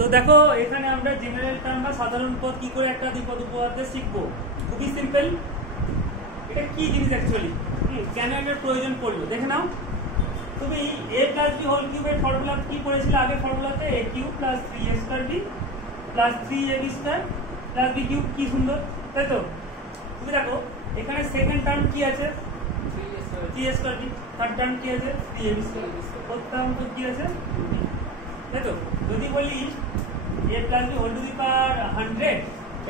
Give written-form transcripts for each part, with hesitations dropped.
তো দেখো এখানে আমরা জেনারেল টার্ম বা সাধারণ পদ কি করে একটা দ্বিপদ উপপাদ্য শিখবো। খুবই সিম্পল। এটা কি জিনিস অ্যাকচুয়ালি, কেন এটার প্রয়োজন পড়লো দেখে নাও। তুমি a প্লাস বি হোল কিউবের ফর্মুলা কি পড়েছিলে আগে? ফর্মুলাতে a cube plus 3a square B plus 3ab square plus b cube. কি সুন্দর, তাই তো? তুমি দেখো এখানে সেকেন্ড টার্ম কি আছে? 3a square B. Third term কি আছে? 3ab square. ফোর্থ টার্ম কি আছে? তাই তো? যদি বলি a plus B whole to the power 100,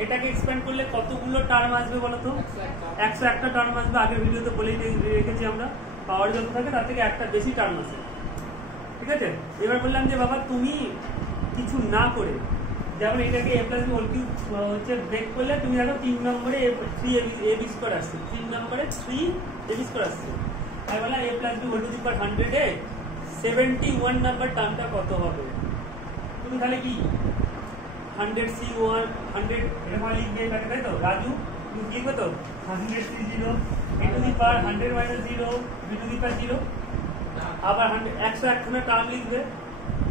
এটাকে এক্সপ্যান্ড করলে কতগুলো টার্ম আসবে বলো তো? 101টা টার্ম আসবে। আগের ভিডিওতে বলেই রেখেছি আমরা, পাওয়ার যত থাকে তার থেকে একটা বেশি টার্ম আসে। ঠিক আছে, এবার বললাম যে বাবা তুমি কিছু না করে, যেমন এটাকে a plus B whole cube হচ্ছে ব্রেক করলে তুমি দেখো 3 নম্বরে 3ab স্কয়ার আসছে, 3 নম্বরে 3ab স্কয়ার আসছে। তাই বললাম a plus B whole to the power 100 এ 71 নাম্বার টার্মটা কত হবে? তুমি তাহলে কি 100c1 100 এরকম লিখবে এটাকে, তাই তো? রাজু তুমি কি লিখবে তো 100c0 a to the power 100 - 0 b to the power 0। আবার 101 খানা টার্ম লিখবে,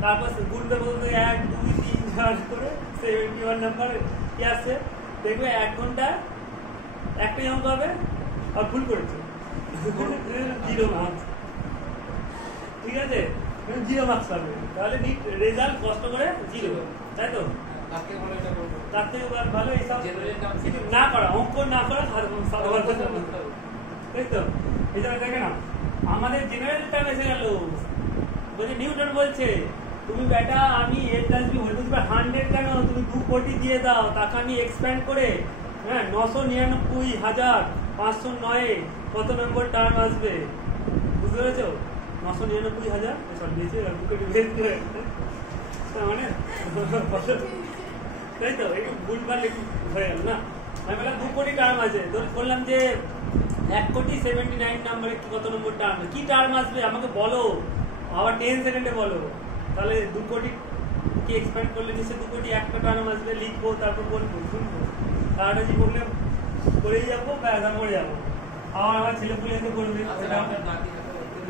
তারপর গুণবে বলতে 1 2 3 4 করে 71 নাম্বার কি আসছে দেখবে। 1 ঘন্টা একটা অঙ্ক হবে আর ভুল করেছে 0 মার্কস। ঠিক আছে, 0 মার্কস পাবে। তাহলে রেজাল্ট কষ্ট করে 0, তাই তো? তার থেকে ভালো এইসব না করা, অঙ্ক না করা, তাই তো? এই জন্য দেখে না আমাদের জেনারেল টার্ম এসে গেল। বলছে নিউটন বলছে তুমি বেটা আমি a plus B whole to the power 100 কেন, তুমি 2 কোটি দিয়ে দাও, তাকে আমি এক্সপ্যান্ড করে 999,509 কত নম্বর টার্ম আসবে? বুঝতে পেরেছো? 999,000 সরি দিয়েছে 2 কোটি দিয়েছে মানে তাই তো? একটু ভুলভাল হয়ে গেল না। আমি বললাম 2 কোটি টার্ম আছে, বললাম যে 1,79,00,000 নম্বরে কত নম্বর টার্ম, কি টার্ম আসবে আমাকে বলো, আবার 10 সেকেন্ডে বলো। তাহলে 2 কোটি কি এক্সপ্যান্ড করলে নিচে 2 কোটি একটা টার্ম আসবে, লিখবো, তারপর বলবো, শুনবো, তারপরে জীবনে করেই যাবো, ব্যাগা করে যাবো। আমার ছেলে পুলে এসে করবে,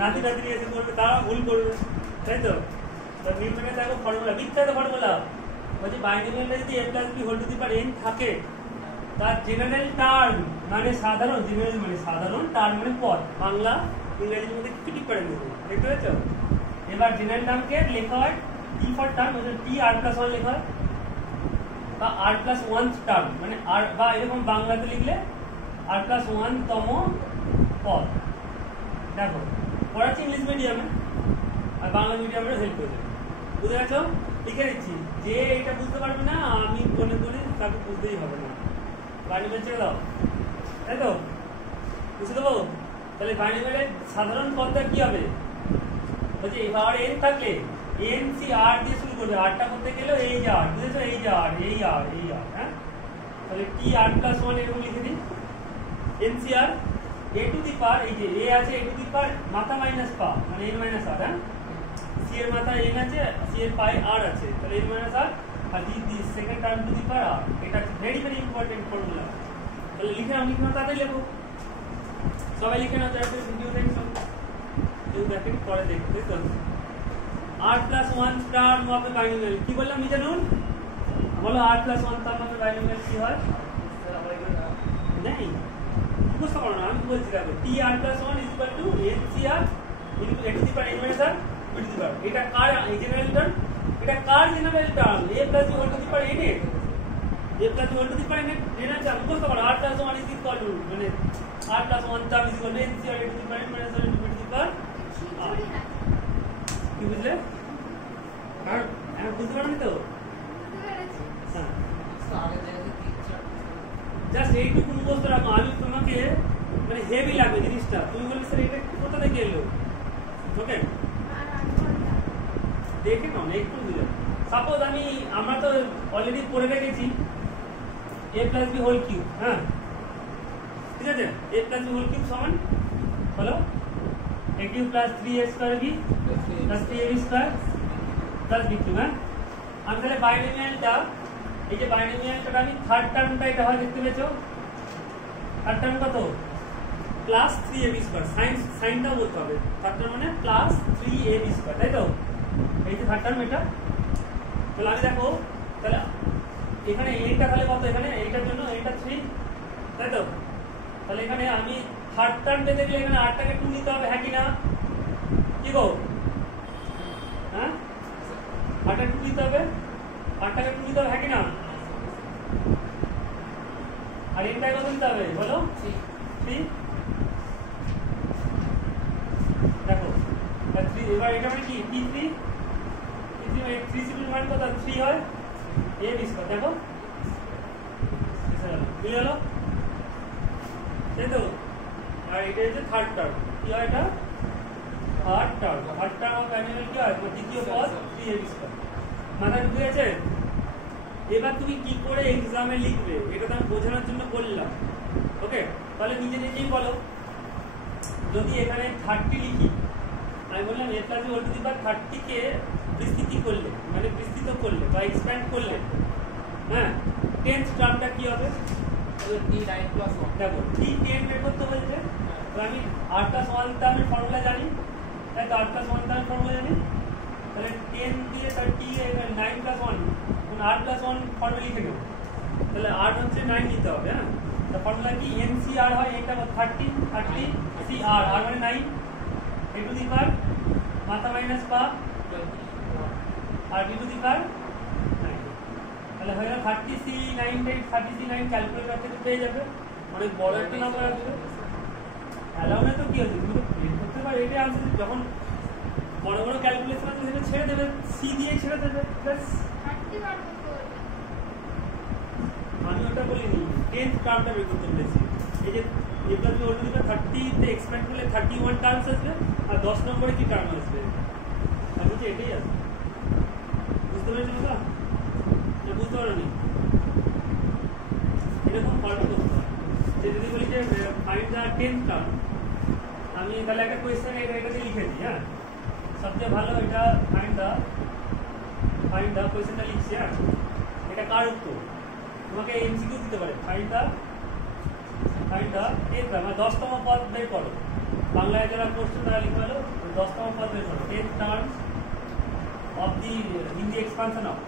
নাতি নাতি এসে করবে, তারা ভুল করবে, তাই তো? নিউটনের দেখো ফর্মুলা, বিখ্যাত ফর্মুলা, বলছি বাইনোমিয়ালটা যদি a plus B whole to the power n থাকে, তার জেনারেল টার্ম মানে সাধারণ, জেনারেল মানে সাধারণ, টার্ম মানে পদ, বাংলা ইংরেজির মধ্যে কিছু ডিফারেন্স নেই, দেখতে পেয়েছ? এবার জেনারেল টার্মকে লেখা হয় T for term, T r plus 1 লেখা হয়, বা আর প্লাস 1 টার্ম মানে আর, বা এরকম বাংলাতে লিখলে আর প্লাস 1 তম পদ। দেখো পড়াচ্ছি ইংলিশ মিডিয়ামে আর বাংলা মিডিয়ামে হেল্প করবে, বুঝতে পারছো? লিখে দিচ্ছি, যে এটা বুঝতে পারবে না আমি মনে করি তাকে বুঝতেই হবে না, বাইনোমিয়াল ছেড়ে দাও, তাই তো? বুঝতে দেবো? তাহলে বাইনোমিয়ালের সাধারণ পদটা কি হবে? বলছে পাওয়ার n থাকলে n c r দিয়ে শুরু করবে, আরটা করতে গেলেও এই যে আর, বুঝেছো? এই যে আর, এই আর, এই আর, হ্যাঁ? তাহলে টি আর প্লাস 1 এরকম লিখে দিই, n c r a to the power, এই যে a আছে a টু দি পাওয়ার মাথা মাইনাস পা মানে n মাইনাস r, হ্যাঁ? c এর মাথা n আছে, c এর পায়ে r আছে, তাহলে n মাইনাস r আর the second term to the power r। এটা ভেরি ভেরি ইম্পর্টেন্ট ফর্মুলা। তাহলে লিখে নাও, লিখে নাও, তাড়াতাড়ি লেখো, সবাই লিখে নাও, চারটে ভিডিও দেখছো, কেউ দেখেন পরে দেখতে তো। r প্লাস 1 টার্ম হবে বাইনোমিয়াল, কি বললাম নিজে নুন বলো? r প্লাস 1 টার্ম হবে বাইনোমিয়াল, কি হয়? নেই মুখস্থ করো না, আমি বলছি দেখো, t r plus 1 is equal to n c r into a to the power n minus r b to the power. এটা কার জেনারেল টার্ম? এটা কার general term? a plus b whole to the power n এর, a plus b whole to the power n এর general term মুখস্থ করো। r plus 1 is equal to মানে r plus 1 term is equal to n c r a to the power n minus r b to the power. কি বুঝলে? আর আমি বুঝতে পারলাম তো, জাস্ট এইটুকু মুখস্থ রাখো। আমি তোমাকে মানে হেভি লাগবে জিনিসটা, তুমি বলবে স্যার এটা কোথা থেকে এলো, ওকে? দেখে নাও না একটু বুঝে। সাপোজ আমরা তো অলরেডি পড়ে রেখেছি a plus B whole cube, হ্যাঁ ঠিক আছে? a plus B whole cube সমান হলো a cube plus 3a square B plus 3ab square plus b cube, হ্যাঁ? আমি তাহলে বাইনোমিয়ালটা, এই যে বাইনোমিয়ালটা আমি থার্ড টার্মটা এটা হয়, দেখতে পেয়েছো? থার্ড টার্ম কত? প্লাস 3ab স্কয়ার, সাইনটাও বলতে হবে, থার্ড টার্ম মানে প্লাস 3ab স্কয়ার, তাই তো? এই যে থার্ড টার্ম, এটা তাহলে আমি দেখো তাহলে এখানে এইটা তাহলে কত, এখানে এইটার জন্য এইটা 3, তাই তো? তাহলে এখানে আমি থার্ড টার্ম পেতে গেলে এখানে 8টাকে 2 নিতে হবে, হ্যাঁ কি না? কি গো, হ্যাঁ 8টাকে 2 নিতে হবে, 8টাকে 2 নিতে হবে, হ্যাঁ কি না? আর এটাকে কত নিতে হবে বলো? 3। দেখো 3, এবার এটা মানে কি P3, মানে 3 সিপির মান কত 3 হয়, a b স্কয়ার। দেখো বুঝে গেল, তাই তো? আর এটা হচ্ছে থার্ড টার্ম, কি হয় এটা? থার্ড টার্ম অফ অ্যানিমাল কি হয়? দ্বিতীয় পদ 3ab স্কয়ার। মাথায় ঢুকে গেছে? এবার তুমি কি করে এক্সামে লিখবে এটা তো আমি বোঝানোর জন্য বললাম, ওকে? তাহলে নিজে নিজেই বলো, যদি এখানে 30 লিখি, আমি বললাম a plus b whole to the power 30 কে বিস্তৃত করলে, মানে বিস্তৃত করলে বা এক্সপ্যান্ড করলে, হ্যাঁ 10th টার্মটা কি হবে? t9 + 1। দেখো t10 বের করতে বলছে, তো আমি r + 1 টার্মের ফর্মুলা জানি, তাই তো? r + 1 টার্মের ফর্মুলা জানি, তাহলে 10 দিয়ে 30 9 + 1, r + 1 ফর্মুলা লিখে নেব। তাহলে r হচ্ছে 9 নিতে হবে, হ্যাঁ? তো ফর্মুলা কি NCR হয়, এটা 30 CR, r মানে 9, a টু দি পাওয়ার মাথা মাইনাস পা আর b টু দি পাওয়ার 9। তাহলে হয়ে গেল 30C9, 30C9 ক্যালকুলেটর থেকে পেয়ে যাবে, অনেক বড় একটা নাম্বার আসবে। অ্যালাউ না তো কি হচ্ছে, তুমি তো প্রিন্ট করতে পারো, এটাই আনসার। যখন বড় বড় ক্যালকুলেশন আছে সেটা ছেড়ে দেবে, সি দিয়ে ছেড়ে দেবে, ব্যাস। আমি ওটা বলিনি, 10th টার্মটা বের করতে বলেছি। এই যে a plus b whole to the power 30 তে এক্সপ্যান্ড করলে 31 টার্মস আসবে, আর 10 নম্বরে কি টার্ম আসবে? আমি বলছি এটাই আসবে। বুঝতে পেরেছো না? বুঝতে পারোনি? এরকম ফর্ম করতে হয় যে যদি বলি যে ফাইন্ড দ্য 10th টার্ম, আমি তাহলে একটা কোয়েশ্চেন এটাতে লিখে দিই, হ্যাঁ? সবচেয়ে ভালো এটা ফাইন্ড দ্য কোয়েশ্চেনটা লিখছি, হ্যাঁ? এটা কার উত্তর? তোমাকে এমসিকিউ দিতে পারে, ফাইন্ড দ্য 10th টার্ম, 10তম পদ বের করো। বাংলায় যারা পড়ছো তারা লিখে হলো 10তম পদ বের করো, 10th term of the in the expansion of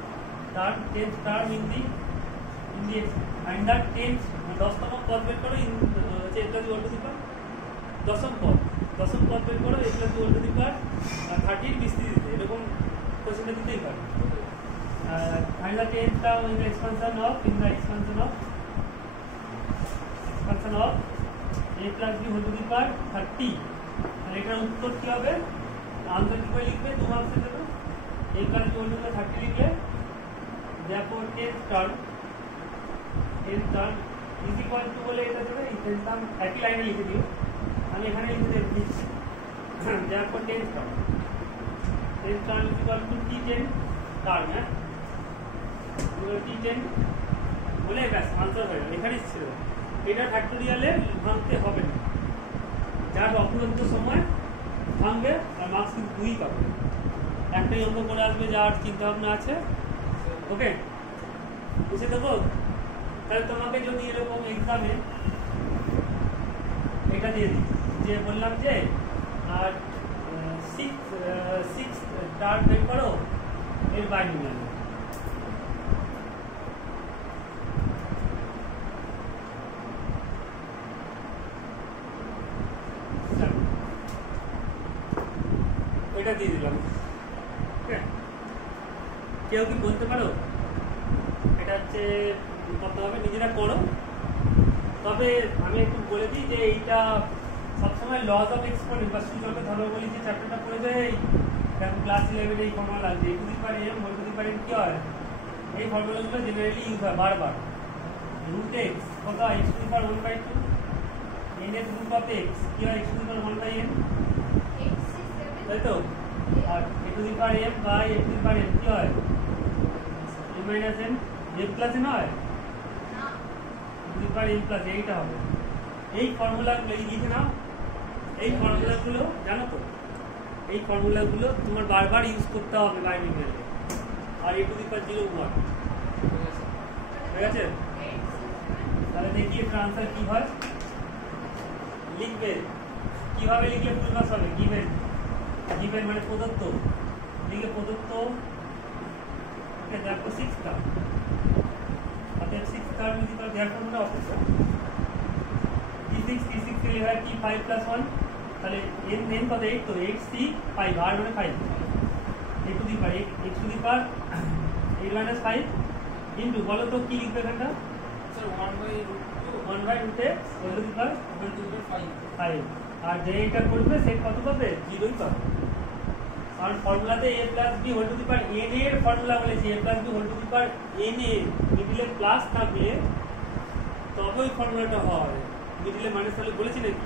10th term in the find the 10th, 10তম পদ বের করো in a plus b whole to the power, দশম পদ বের করো a plus b whole to the power 30 বিস্তৃতিতে, এরকম কোশ্চেনটা দিতেই পারে। Find the 10th term in the expansion of a plus b whole to the power 30। তাহলে এটার উত্তর কি হবে? আনসার কি করে লিখবে? 2 মার্কসে দেবে। a plus b whole to the power 30 লিখলে therefore 10th term is equal to বলে এটা দেবে, এই 10th term একই লাইনে লিখে দিও, আমি এখানে লিখে দিচ্ছি। therefore 10th term is equal to t10 term, হ্যাঁ t10 বলে ব্যাস আনসার হয়ে গেল। এখানেই ছিল, এটা ফ্যাক্টোরিয়ালে ভাঙতে হবে না, যার অপূরন্ত সময় ভাঙবে আর মার্কস কিন্তু 2ই পাবে। একটাই অঙ্ক করে আসবে যার চিন্তা ভাবনা আছে, ওকে? বুঝে দেবো? তাহলে তোমাকে যদি এরকম এক্সামে এটা দিয়ে দিই যে বললাম যে আর 6 টার্ম বের করো এর বাইনোমিয়াল, এটা দিয়ে দিলাম, কেউ কি বলতে পারো এটা হচ্ছে কত হবে? নিজেরা করো। তবে আমি একটু বলে দিই যে এইটা সবসময় লজ অফ এক্সপোনেন্ট বা সূচকের ধর্মাবলী যে চ্যাপ্টারটা পড়ে দেয়, ক্লাস 11 এই ফর্মুলা লাগবে, a to the power m whole to the power n কি হয়? এই ফর্মুলাগুলো জেনারেলি ইউজ হয় বারবার। রুট এক্স কত হয়? x to the power 1/2, n এর রুট অফ x কি হয়? x to the power 1/n, তাই তো? আর a to the power m by a to the power n কি হয়? a minus n, a plus n হয় না, a to the power n plus এইটা হবে। এই ফর্মুলাগুলো লিখে নাও, এই ফর্মুলাগুলো জানো তো? এই ফর্মুলাগুলো তোমার বারবার ইউজ করতে হবে বাইনোমিয়ালে। আর a টু দি পাওয়ার 0 1 ঠিক আছে? তাহলে দেখি এর আনসার কি হয়, লিখবে কিভাবে লিখলে ফুল পাস হবে? গিভেন মানে প্রদত্ত, লিখে প্রদত্ত ঠিক আছে দেখো 6 টার্ম অতএব 6 টার্ম যদি করে দেওয়ার ফর্মুলা অপোজিট d6 কে লেখা কি 5 + 1 তাহলে n কত 8 তো 8c 5 r মানে 5 a to the power 8 - 5 into বলো তো কি লিখবে এটা sir 1/√x whole to the power 5 আর যে এটা করবে সে কত পাবে 0ই পাবে কারণ ফর্মুলাতে a + b whole to the power n এর ফর্মুলা বলেছি a + b whole to the power n এ মিডলে প্লাস থাকলে তবে ওই ফর্মুলাটা হয় মিডলে মাইনাস তাহলে বলেছি নাকি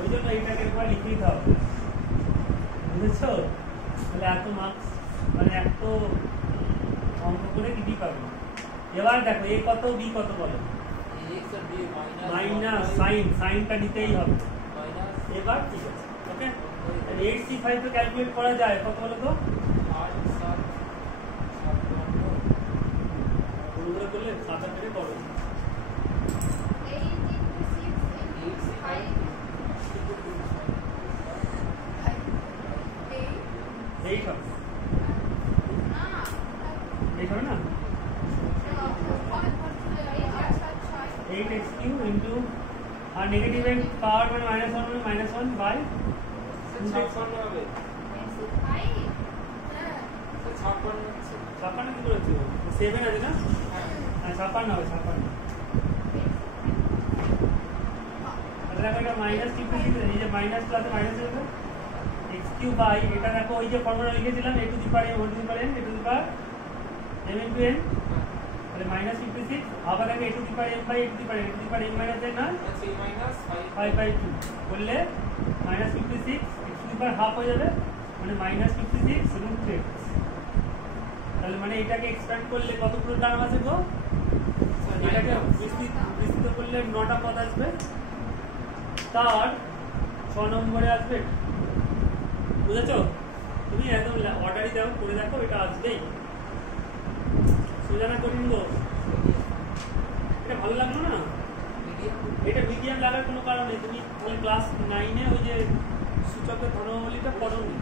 ওই জন্য এটাকে একবার লিখে দিতে হবে বুঝেছো তাহলে এত মার্কস মানে এত অঙ্ক করে কি পাবে এবার দেখো a কত b কত বলো x আর b মাইনাস সাইনটা নিতেই হবে এবার ঠিক আছে ওকে 8c5 তো ক্যালকুলেট করা যায় কত বলো তো 8 7 পুরো করলে 7 8 এর করো 8 হবে 8 হবে না 8x³ ইনটু আর নেগেটিভ এর পাওয়ার মানে -1 বাই 56 হবে 56 হচ্ছে 56 কি করেছো 7 আছে না হ্যাঁ 56 হবে 56 তাহলে দেখো এটা মাইনাস চিপে দিতে এই যে মাইনাস প্লাসে মাইনাস হবে x³ বাই এটা দেখো ওই যে ফর্মুলা লিখেছিলাম a to the power m whole to the power n a to the power m into n তাহলে -56 আবার আগে a to the power m by a to the power n a to the power n minus n না 5/2 করলে -56 x to the power half হয়ে যাবে মানে -56√x তাহলে মানে এটাকে এক্সপ্যান্ড করলে কতগুলো টার্ম আছে গো এটাকে বিস্তৃত করলে 9টা পদ আসবে তার 6 নম্বরে আসবে বুঝেছো তুমি একদম অর্ডারই দাও করে দেখো এটা আসবেই সোজা না কঠিন গো এটা ভালো লাগলো না এটা মিডিয়াম লাগার কোনো কারণ নেই তুমি তাহলে ক্লাস 9 এ ওই যে সূচকের ধর্মাবলীটা পড়োনি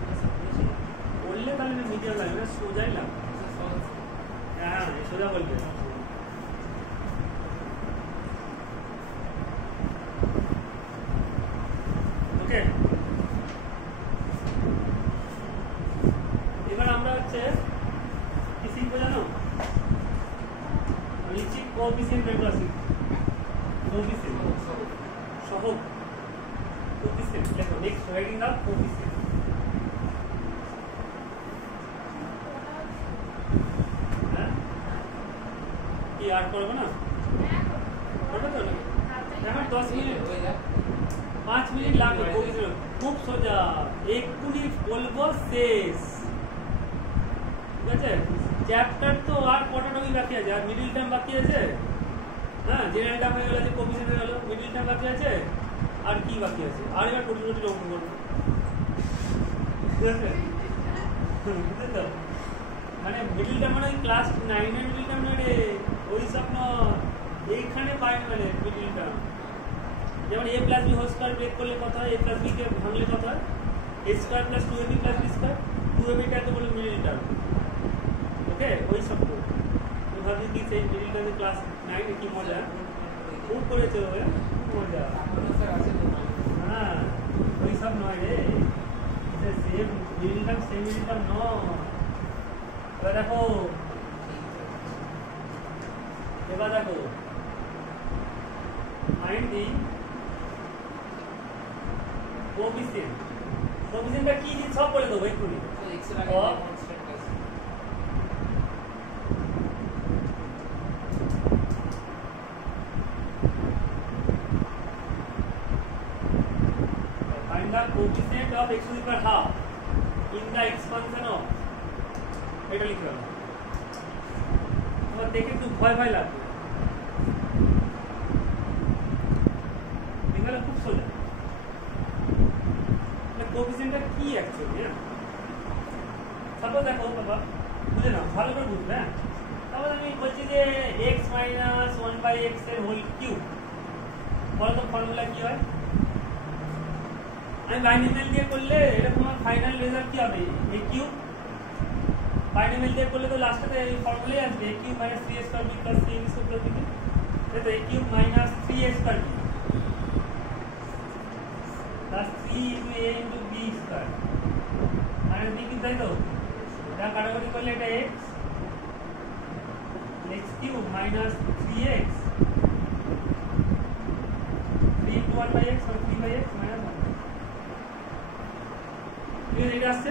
পড়লে তাহলে মিডিয়াম লাগবে সোজাই লাগবে হ্যাঁ সোজা বলবে ওকে এবার আমরা হচ্ছে কি শিখবো জানো লিখছি কোএফিসিয়েন্ট বের করা শিখবো কোএফিসিয়েন্ট সহগ কোএফিসিয়েন্ট লেখো নেক্সট রাইটিং আপ কোএফিসিয়েন্ট হ্যাঁ কি আর করবো না করবে তো এখন 10 মিনিট 5 মিনিট লাগবে কোএফিসিয়েন্ট খুব সোজা এক্ষুনি বলবো শেষ ঠিক আছে চ্যাপ্টার তো আর কটা টপিক বাকি আছে আর মিডল টার্ম বাকি আছে হ্যাঁ জেনারেল টার্ম হয়ে গেল যে কোএফিসিয়েন্ট হয়ে গেল মিডল টার্ম বাকি আছে আর কি বাকি আছে আর এবার কঠিন কঠিন অঙ্ক করবো ঠিক আছে বুঝতে তো মানে মিডল টার্ম মানে ক্লাস 9 এর মিডল টার্ম না রে ওই সব না এইখানে পাই মানে মিডল টার্ম যেমন a + b whole square break করলে কত হয় a + b কে ভাঙলে কত হয় a² + 2ab + b² 2ab টাকে বলে মিডল টার্ম ওকে ওই সব তো ভাবি কি সেই মিডল টার্মে ক্লাস 9 এ কি মজা খুব করেছে ওরে খুব মজা হ্যাঁ ওই সব নয় রে এটা same middle term same middle term নয় এবার দেখো ফাইন্ড দি কোএফিসিয়েন্টটা কি জিনিস সব বলে দেবো এক্ষুনি find the coefficient of x to the power half in the expansion of এটা লিখতে হবে তোমার দেখে একটু ভয় ভয় লাগবে এগুলো খুব সোজা কোএফিসিয়েন্টটা কি অ্যাকচুয়ালি হ্যাঁ সাপোজ দেখো বাবা বুঝে নাও ভালো করে বুঝবে হ্যাঁ তাহলে আমি বলছি যে x - 1/x এর হোল কিউব বলো তো ফর্মুলা কি হয় আমি বাইনোমিয়াল দিয়ে করলে এটা তোমার ফাইনাল রেজাল্ট কি হবে a কিউব বাইনোমিয়াল দিয়ে করলে তো লাস্টে এই ফর্মুলাই আসবে a cube minus 3a square b plus 3ab square plus b, তাই তো a cube minus 3a square b plus 3 into a into b square minus b cube, তাই তো এটা কাটাকুটি করলে এটা x x cube minus 3x 3 into 1/x আর 3/x minus 1। এটা আসছে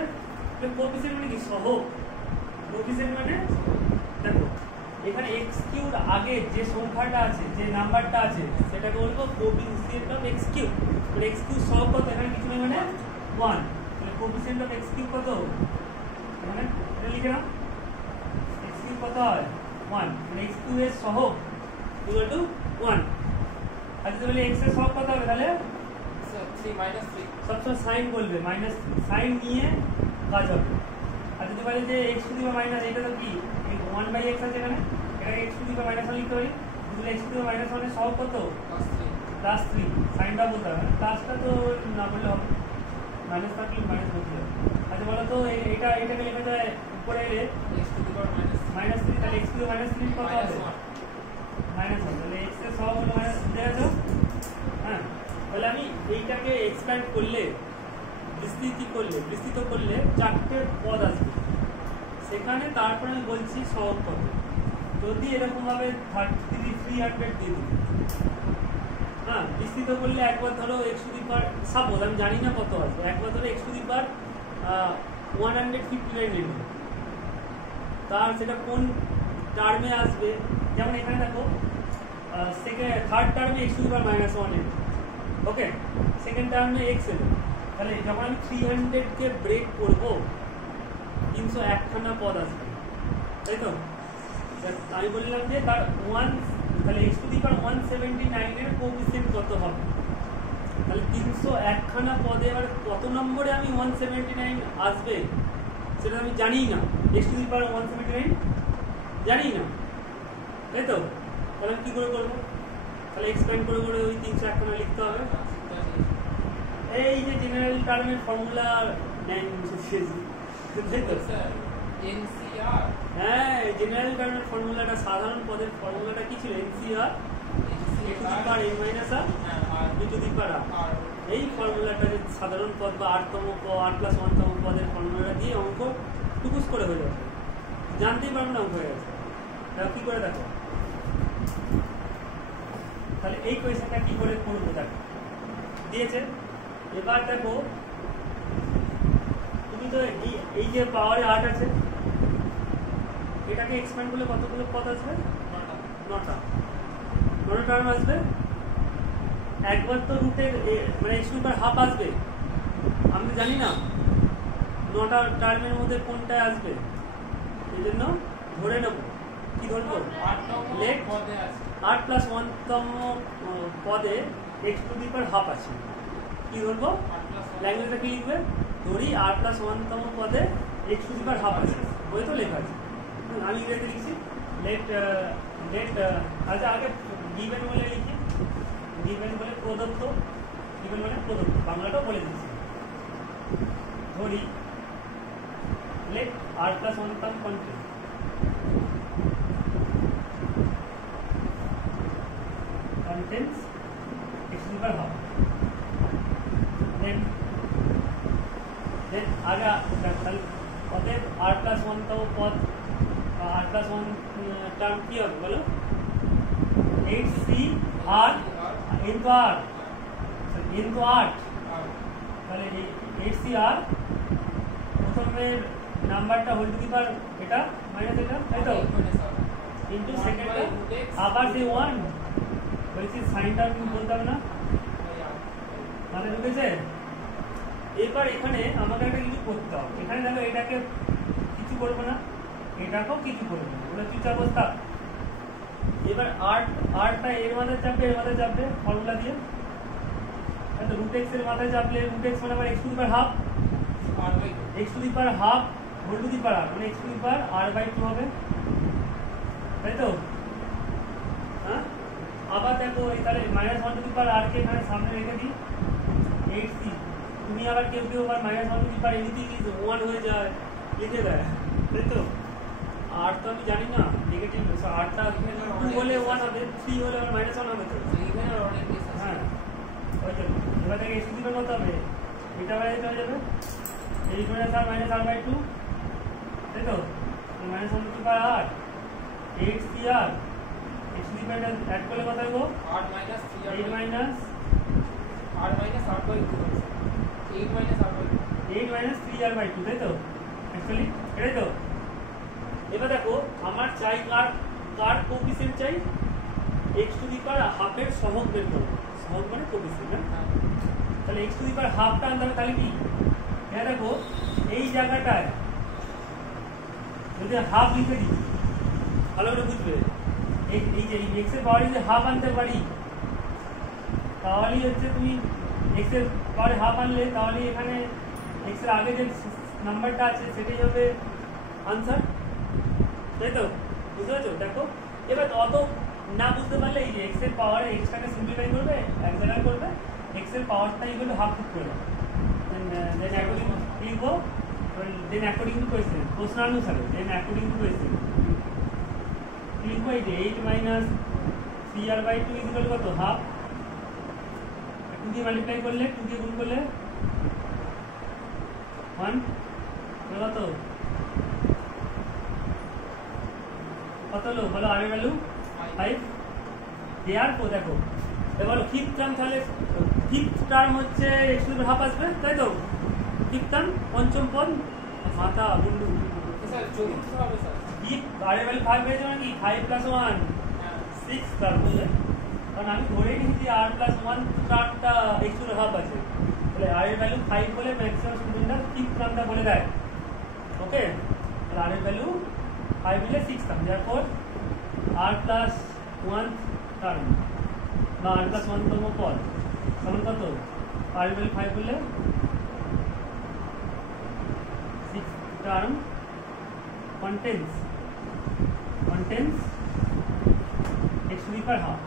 কোএফিসিয়েন্ট মানে কি সহগ, কোএফিসিয়েন্ট মানে দেখো এখানে x কিউব আগে যে সংখ্যাটা আছে যে নাম্বারটা আছে সেটাকে বলবো কোএফিসিয়েন্ট অফ x কিউব, মানে x কিউব সহগ কত এখানে কিছু নেই মানে 1, তাহলে কোএফিসিয়েন্ট অফ x কিউব কত মানে এটা লিখে নাও x কিউব কত হয় 1, মানে x কিউব এর সহগ ইকুয়াল টু 1। আর যদি বলি x এর সহগ কত হবে তাহলে স্যার 3 মাইনাস 3 সবসময় সাইন বলবে, মাইনাস সাইন নিয়ে কাজ হবে। আর যদি বলে যে x to the power minus, এটা তো কি 1/x আছে এখানে, এটাকে x to the power minus 1 লিখতে পারি। যদি x to the power minus 1 এর সহগ কত প্লাস 3 +3, সাইনটা বলতে হবে, প্লাসটা তো না বললে হবে, মাইনাস থাকলে মাইনাস বলতে হবে। আচ্ছা বলো তো এটাকে লেখা যায় উপরে এলে x to the power minus -3, তাহলে x টু দি পাওয়ার -3 কত হবে -1, তাহলে x এর সহগ হলো মাইনাস, বুঝে গেছো? হ্যাঁ, তাহলে আমি এইটাকে এক্সপ্যান্ড করলে বিস্তৃত করলে চারটে পদ আসবে সেখানে, তারপর আমি বলছি সহগ কত। যদি এরকম ভাবে 300 দিয়ে দিই, হ্যাঁ বিস্তৃত করলে একবার ধরো x to the power suppose আমি জানি না কত আসবে, একবার ধরো x টু দি পাওয়ার 159 নেব, তার সেটা কোন টার্মে আসবে। যেমন এখানে দেখো থার্ড টার্মে x টু দি পাওয়ার -1 এলো, ওকে, সেকেন্ড টার্মে x এলো, তাহলে যখন আমি 300 কে ব্রেক করব 301 খানা পদ আসবে, তাই তো? আমি বললাম যে তার 1, তাহলে x টু দি পাওয়ার 179 এর কোএফিসিয়েন্ট কত হবে, তাহলে 301 খানা পদে এবার কত নম্বরে আমি 179 আসবে সেটা আমি জানিই না, x টু দি পাওয়ার 179 জানি না, তাই তো? তাহলে আমি কি করে করবো, তাহলে এক্সপ্যান্ড করে ওই 301 খানা লিখতে হবে। এই যে জেনারেল টার্মের ফর্মুলা নেন তাই তো? স্যার NCR হ্যাঁ, জেনারেল টার্মের ফর্মুলাটা, সাধারণ পদের ফর্মুলাটা কি ছিল? NCR a to the power n minus r b to the power r। এই ফর্মুলাটা যে সাধারণ পদ বা 8তম পদ 8+1তম পদের ফর্মুলাটা দিয়ে অঙ্ক টুকুস করে হয়ে যাবে, জানতেই পারবো না অঙ্ক হয়ে গেছে। তাহলে কি করে দেখো, তাহলে এই কোয়েশ্চেনটা কি করে করবো দেখো দিয়েছে। এবার দেখো তুমি তো এই যে পাওয়ারে 8 আছে, এটাকে এক্সপ্যান্ড করলে কতগুলো পদ আসবে? 9টা টার্ম আসবে। একবার তো রুটে মানে x to the power half আসবে, আমি জানি না 9টা টার্মের মধ্যে কোনটা আসবে, এই জন্য ধরে নেব, কি ধরবো? 8+1তম পদে x to the power half আছে, কি ধরবো? ল্যাঙ্গুয়েজটা কি লিখবে? ধরি 8+1তম পদে x to the power half আছে, বই তো লেখা আছে, আমি ইংরেজিতে লিখছি লেট আচ্ছা আগে গিভেন বলে লিখি, গিভেন বলে প্রদত্ত, গিভেন মানে প্রদত্ত, বাংলাটাও বলে দিচ্ছি। ধরি late 8+1তম contains x to the power half, then আগে তাহলে অতএব r+1তম পদ r+1 টার্ম কি হবে বলো? 8cr into r into 8, তাহলে 8cr প্রথমে নাম্বারটা হোল টু দি পাওয়ার এটা মাইনাস এটা, তাই তো? ইনটু সেকেন্ডটা আবার যে 1 বলছি, সাইনটা আমি বলতে হবে না, মানে ঢুকেছে। এবার এখানে আমাকে একটা কিছু করতে হবে, এখানে দেখো এটাকে কিছু করবো না, এটাকেও কিছু করবো না, ওটা চুপচাপ। এবার আরটা এর মাথায় চাপবে ফর্মুলা দিয়ে, রুট এক্স এর মাথায় চাপলে রুট এক্স মানে আবার x to the power half, x to the power half whole to the power মানে x to the power r/2 হবে, তাই তো? হ্যাঁ, আবার দেখো তাহলে -1 টু দি পাওয়ার r কে এখানে সামনে রেখে দিই, 8c। তুমি আবার কেউ আবার -1 two the power anything is 1 হয়ে যায় লিখে দেয়, তাই তো আর তো আমি জানি না নেগেটিভ আরটা টু হলে 1 হবে 3 হলে আবার -1 হবে তো এখানে অনেক কেস আছে হ্যাঁ ওই জন্য এবার থেকে x দিলে কত হবে এটা বাইরে চলে যাবে এই করে আর -r/2 তাই তো -1/r 8cr x দি বাইরে অ্যাড করলে কত হবে r minus 3r 8 minus r minus r by 2 8 minus r by 2 8 3r/2 তাই তো অ্যাকচুয়ালি এটাই তো এবার দেখো আমার চাই কার কোএফিসিয়েন্ট চাই x to the power half এর সহগ বের করব সহগ মানে কোএফিসিয়েন্ট না তাহলে x to the power half টা আনতে হবে তাহলে কি এটা দেখো এই জায়গাটায় যদি হাফ লিখে দিই ভালো করে বুঝবে এই যে x এর পাওয়ার যদি হাফ আনতে পারি তাহলেই হচ্ছে তুমি x এর পাওয়ার হাফ আনলে তাহলে এখানে x এর আগে যে নাম্বারটা আছে সেটাই হবে আনসার তাই তো বুঝতে পারছো দেখো এবার অত না বুঝতে পারলে এই যে x এর পাওয়ারে x টাকে সিম্পলিফাই করবে এক জায়গায় করবে x এর পাওয়ারটাই হলো হাফ ফুট করে দেন অ্যাকর্ডিং লিখবো দেন অ্যাকর্ডিং টু কোয়েশ্চেন প্রশ্নানুসারে দেন অ্যাকর্ডিং টু কোয়েশ্চেন লিখবো এই যে 8 3r/2 ইকুয়াল কত হাফ 2 দিয়ে মাল্টিপ্লাই করলে 2 দিয়ে গুণ করলে 1 কত কত হলো বলো আর এর ভ্যালু 5 দেয়ার পর দেখো এবার ফিফথ টার্ম তাহলে ফিফথ টার্ম হচ্ছে x টু দি হাফ আসবে তাই তো ফিফথ টার্ম পঞ্চম পদ মাথা গুন্ডু স্যার চতুর্থ হবে স্যার ফিফথ আর এর ভ্যালু 5 হয়ে যাবে নাকি 5 + 1 6 টার্ম হবে কারণ আমি ধরে নিয়েছি r + 1 টার্মটা x to the half আছে তাহলে r এর ভ্যালু 5 হলে ম্যাক্সিমাম স্টুডেন্টরা ফিফথ টার্মটা বলে দেয় ওকে তাহলে r এর ভ্যালু 5 হলে 6 টার্ম therefore r + 1 টার্ম বা r + 1 তম পদ সমান কত r এর ভ্যালু 5 হলে 6 term contains x to the power half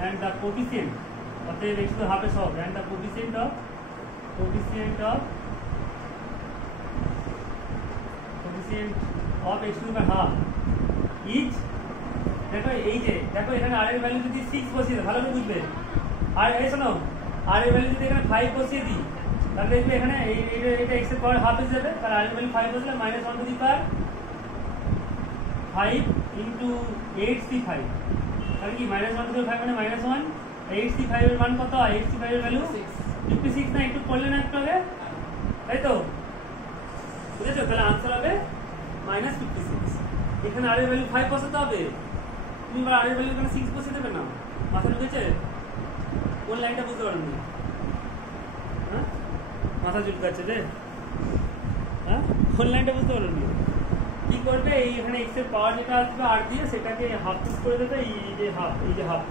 and the coefficient of the x to the half is half and the coefficient of x to the power half is দেখো এই যে দেখো এখানে r এর value যদি 6 বসিয়ে দাও ভালো করে বুঝবে আর এই শোনো r এর ভ্যালু যদি এখানে 5 বসিয়ে দিই তাহলে দেখবে এখানে এটা x এর পাওয়ার হাফ এসে যাবে তাহলে r এর ভ্যালু 5 বসলে -1 two the power 5 into 8c5 তাহলে কি -1 টু দি 5 মানে -1 8c5 এর মান কত হয় 8c5 এর ভ্যালু 56 না একটু পড়লে না একটু আগে তাই তো বুঝেছো তাহলে आंसर হবে -56 এখানে r এর ভ্যালু 5 বসাতে হবে তুমি আর r এর ভ্যালু এখানে 6 বসিয়ে দেবে না মাথা ঢুকেছে কোন লাইনটা বুঝতে পারোনি হ্যাঁ মাথা চুলকাচ্ছে রে হ্যাঁ কোন লাইনটা বুঝতে পারোনি কি করবে এই এখানে x এর পাওয়ার যেটা আসবে r দিয়ে সেটাকে হাফ পিস করে দেবে এই যে হাফ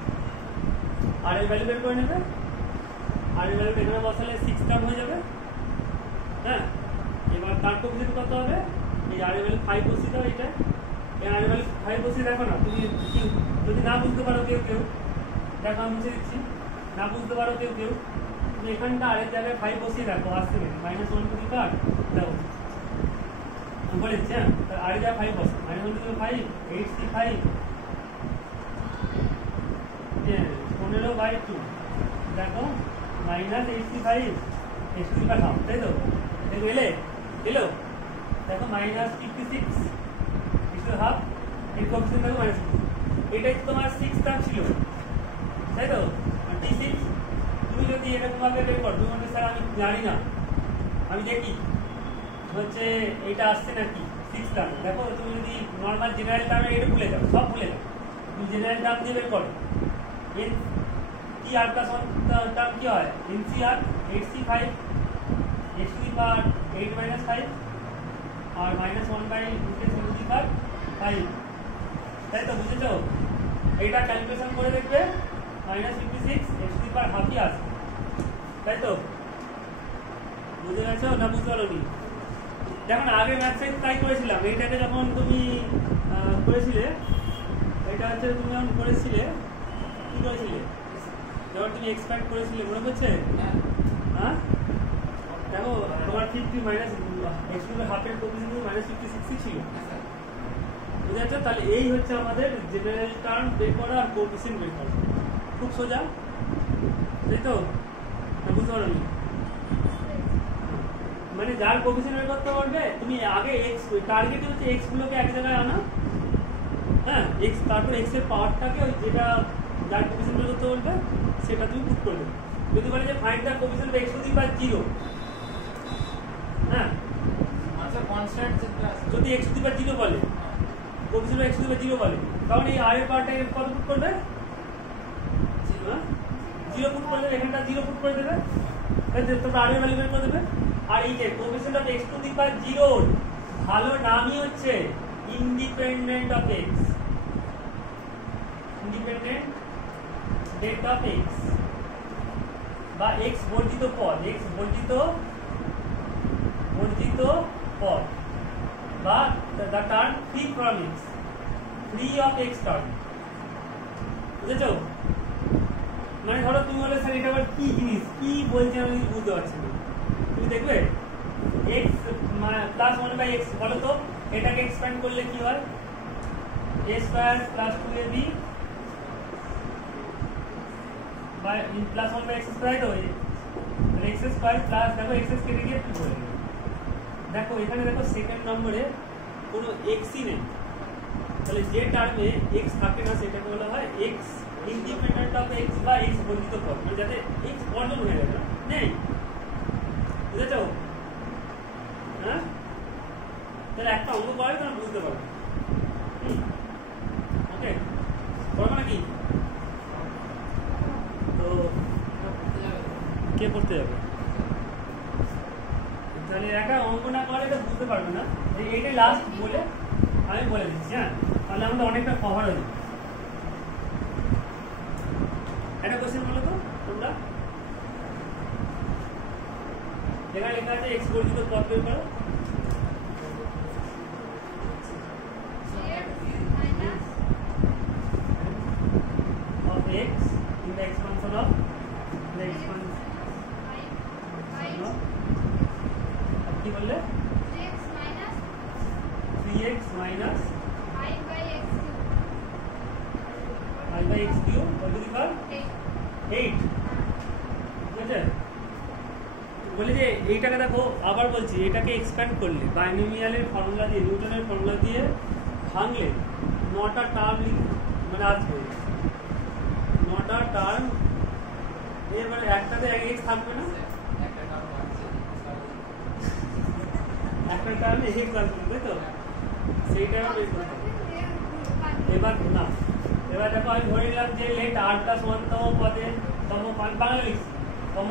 r এর ভ্যালু বের করে নেবে r এর ভ্যালু এখানে বসালে 6 টার্ম হয়ে যাবে হ্যাঁ এবার তার কোএফিসিয়েন্ট কত হবে এই r এর ভ্যালু 5 বসিয়ে দাও এটা এই r এর ভ্যালু 5 বসিয়ে দেখো না তুমি যদি না বুঝতে পারো কেউ দেখো আমি মুছে দিচ্ছি না বুঝতে পারো কেউ তুমি এখানটা r এর জায়গায় 5 বসিয়ে রাখো আসছে -1 টু দি পাওয়ার দাও বলেছি হ্যাঁ r এর জায়গায় 5 বসো -1 টু দি 5 8c5 15/2 দেখো -8c5 x to the power half তাই তো দেখো এলো দেখো -56 x টু দি হাফ এর কোএফিসিয়েন্ট দেখো -6 এটাই তো তোমার 6 টার্ম ছিল তাই তো t6 তুমি যদি এরকম ভাবে বের করো তুমি বলবে স্যার আমি জানি না আমি দেখি হচ্ছে এটা আসছে নাকি 6 টার্ম দেখো তুমি যদি নরমাল জেনারেল টার্মে এটা ভুলে যাও সব ভুলে যাও তুমি জেনারেল টার্ম দিয়ে বের করো এন কি r + 1 টার্ম কি হয় ncr 8c5 x to the power 8 - 5 আর -1/5 তাই তো বুঝেছো এইটা ক্যালকুলেশন করে দেখবে -56 x টু দি পাওয়ার হাফই আসবে তাই তো বুঝে গেছো না বুঝতে পারোনি দেখো না আগে ম্যাথসে তাই করেছিলাম এইটাকে যখন তুমি করেছিলে এটা হচ্ছে তুমি যখন করেছিলে কি করেছিলে যখন তুমি এক্সপ্যাক্ট করেছিলে মনে পড়ছে হ্যাঁ দেখো তোমার 50 মাইনাস x টু হাফের কোএফিসিয়েন্ট মাইনাস 56 ছিল, বুঝা যাচ্ছে? তাহলে এই হচ্ছে আমাদের জেনারেল টার্ম বের করা আর কোএফিসিয়েন্ট বের করা, খুব সোজা, তাই তো? না বুঝতে পারোনি? মানে যার কোএফিসিয়েন্ট বের করতে পারবে তুমি আগে x টার্গেট হচ্ছে x গুলোকে এক জায়গায় আনা, হ্যাঁ, x তারপর x এর পাওয়ারটাকে ওই যেটা যার কোএফিসিয়েন্ট বের করতে বলবে সেটা তুমি পুট করে দেবে। যদি বলে যে find the coefficient of x to the power 0, হ্যাঁ, আচ্ছা কনস্ট্যান্ট যেটা আছে যদি x টু দি পাওয়ার 0 বলে, coefficient of x to the power 0 বলে, তখন এই r এর পাওয়ারটাকে কত পুট করবে? 0 পুট করে দেবে, এখানটা 0 পুট করে দেবে, তাহলে তোমরা r এর ভ্যালু বের করে দেবে। আর এই যে coefficient of x to the power 0 ভালো নামই হচ্ছে independent of x, independent of x বা x বর্ধিত পদ, x বর্ধিত পদ বা the term free from x, free of x term, বুঝেছো? মানে ধরো তুমি বলে স্যার এটা আবার কি জিনিস, কি বলছে আমি বুঝতে পারছি না, তুমি দেখবে x প্লাস 1/x বলো তো, এটাকে এক্সপ্যান্ড করলে কি হয়? a square plus 2ab by plus 1/x square, তো x স্কয়ার প্লাস দেখো x কেটে গিয়ে 2 হয়ে গেল। দেখো এখানে দেখো সেকেন্ড নম্বরে কোনো x ই নেই, তাহলে যে টার্মে x থাকে না সেটাকে বলা হয় x ইন্ডিপেন্ডেন্ট অফ x বা x বর্ধিত পদ, মানে যাতে x বর্জন হয়ে যাবে, নেই, বুঝেছো? হ্যাঁ, তাহলে একটা অঙ্ক করে তোমরা বুঝতে পারবে। ওকে, করবো নাকি? তো কে পড়তে যাবে? তাহলে একটা অঙ্ক না করে এটা বুঝতে পারবে না, এইটাই লাস্ট বলে আমি বলে দিচ্ছি, হ্যাঁ, তাহলে আমাদের অনেকটা কভার হয়ে যাবে। একটা কোশ্চেন বলো তো তোমরা, এখানে লেখা আছে x বর্ধিত পদ বের করো, of x in the expansion of the expansion of কি বললে 3x minus 5/x cube কত দিবা 8, ঠিক আছে? বলে যে এইটাকে দেখো, আবার বলছি এটাকে এক্সপ্যান্ড করলে বাইনোমিয়ালের ফর্মুলা দিয়ে, নিউটনের ফর্মুলা দিয়ে ভাঙলে 9টা টার্ম মানে আসবে, 9টা টার্ম, এর মানে একটাতে x থাকবে না, একটা টার্মে x আসবে, তাই তো? সেইটা বের করতে হবে। এবার না, এবার দেখো আমি ধরে নিলাম যে লেট r প্লাস 1 তম পদে, বাংলা লিখছি, তম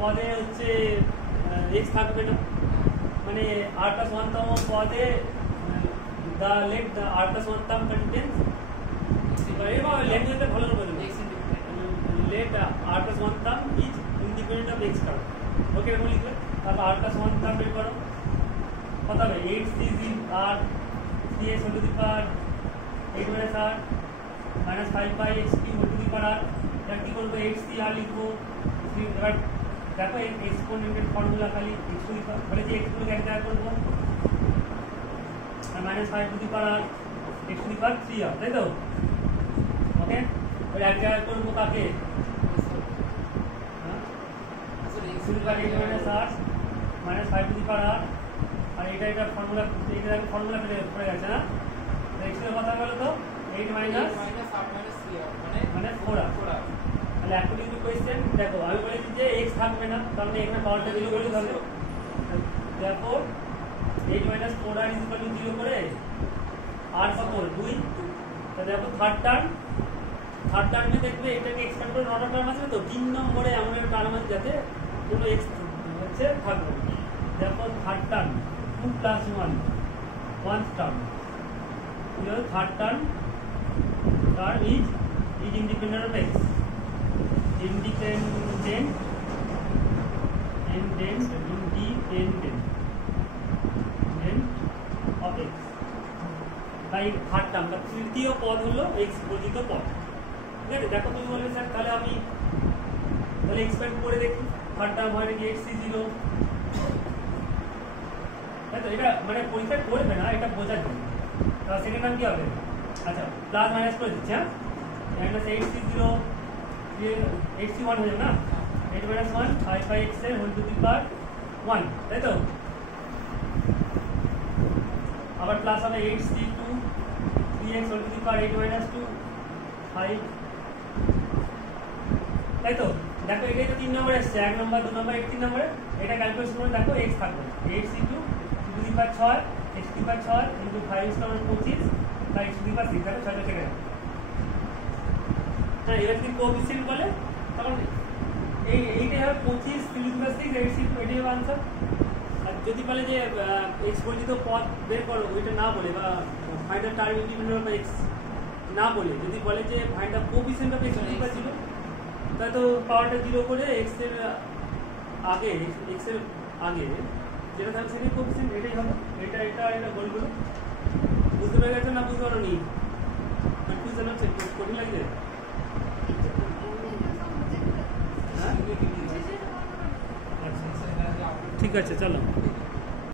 পদে হচ্ছে x থাকবে না, মানে r প্লাস 1 তম পদে the let the r plus 1 term contains, এবার ল্যাঙ্গুয়েজটা ভালো করে বলুন, let r plus 1 term is independent of x term, ওকে এরকম লিখবে। তারপর r plus 1 term বের করো, কত হবে? 8c r 3x to the power 8 minus r minus 5/x cube to the power r, এটা কি করবো? 8c r লিখবো, এবার দেখো এক্সপোনেন্টের ফর্মুলা খালি x to the power, বলে যে x গুলোকে এক জায়গায় করবো, minus 5 to the power x to the power 3 তাই তো? ওকে, ওই এক জায়গায় করবো কাকে? x to the power 8 minus r minus 5 to the power r, আর এটা ফর্মুলা, এটা ফর্মুলা পড়ে গেছে না? x এর কথা বলো তো 8 minus 3 মানে 4r। তাহলে অ্যাকর্ডিং টু কোয়েশ্চেন দেখো আমি বলেছি যে x থাকবে না, তার মানে এখানে পাওয়ারটা 0 করে দিতে হবে, দেখো 8 minus 4r is equal to 0 করে r কত 2, তাহলে দেখো থার্ড টার্মে দেখবে এটাকে এক্সপ্যান্ড করে 9টা টার্ম আছে, তো 3 নম্বরে এমন একটা টার্ম আছে যাতে কোনো x হচ্ছে থাকবে, দেখো third term 2 plus 1 term, third term is independent of x, independent of x, তাই থার্ড টার্ম বা তৃতীয় পদ হলো x বর্ধিত পদ, ঠিক আছে? দেখো তুমি বলবে স্যার তাহলে আমি তাহলে এক্সপ্যান্ড করে দেখি থার্ড টার্ম হয় নাকি, x 0 তাই তো? এটা মানে পরীক্ষা করবে না, এটা বোঝার জন্য। তাহলে সেকেন্ড টার্ম কি হবে? আচ্ছা প্লাস মাইনাস করে দিচ্ছি। হ্যাঁ, মাইনাস 8c0 8c1 হয়ে যাবে না, 8 minus 1 5x এর হোল টু দি পাওয়ার 1, তাই তো? আবার প্লাস হবে 8c2 3x whole to the power 8 minus 2 5, তাই তো? দেখো এটাই তো 3 নম্বর এসছে, 1 নম্বর 2 নম্বর 3 নম্বরে। এটা ক্যালকুলেশন করে দেখো x থাকবে 8c2 two the power 6 x to the power 6 into 5 সমান 25 বা x টু দি পাওয়ার 6 থাকে 6 থেকে। হ্যাঁ, এবার যদি কোএফিসিয়েন্ট বলে তখন এইটাই হবে 25 3 টু দি পাওয়ার 6 8c2, এটাই হবে आंसर। আর যদি বলে যে x পরিচিত পদ বের করো, ওইটা না বলে বা find the term independent of x না বলে যদি বলে যে find the coefficient of x to the power 0, তাই তো পাওয়ারটা 0 করে x এর আগে যেটা থাকবে সেটাই কোএফিসিয়েন্ট, এটাই হবে। এটা বলগুলো বুঝতে পেরে গেছো না বুঝতে পারো নি? কনফিউশন হচ্ছে, কঠিন লাগছে? হ্যাঁ, আচ্ছা ঠিক আছে, চলো।